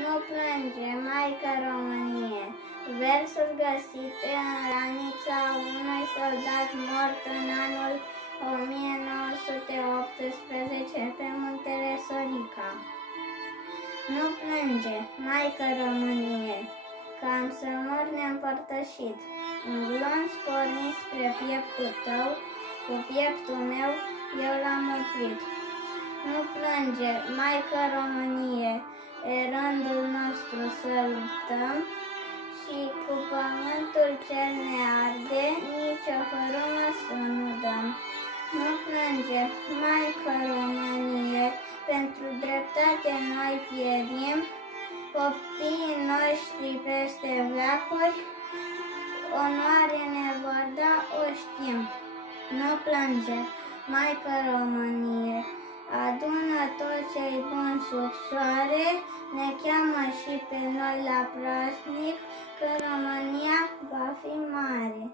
Nu plânge, Maică Românie, versuri găsite în ranița unui soldat mort în anul 1918 pe muntele Sorica. Nu plânge, Maică Românie, că am să mor neîmpărtășit. Un glonț pornit spre pieptul tău, cu pieptul meu eu l-am oprit. Nu plânge, Maică Românie, e rândul nostru să luptăm și cu pământul cel ne arde, nici o fărâmă să nu dăm. Nu plânge, Maică Românie, pentru dreptate noi pierim, copiii noștri peste veacuri, onoare ne vor da, o știm. Nu plânge, Maică Românie, adună toți cei buni sub soare, ne cheamă și pe noi la praznic, că România va fi mare.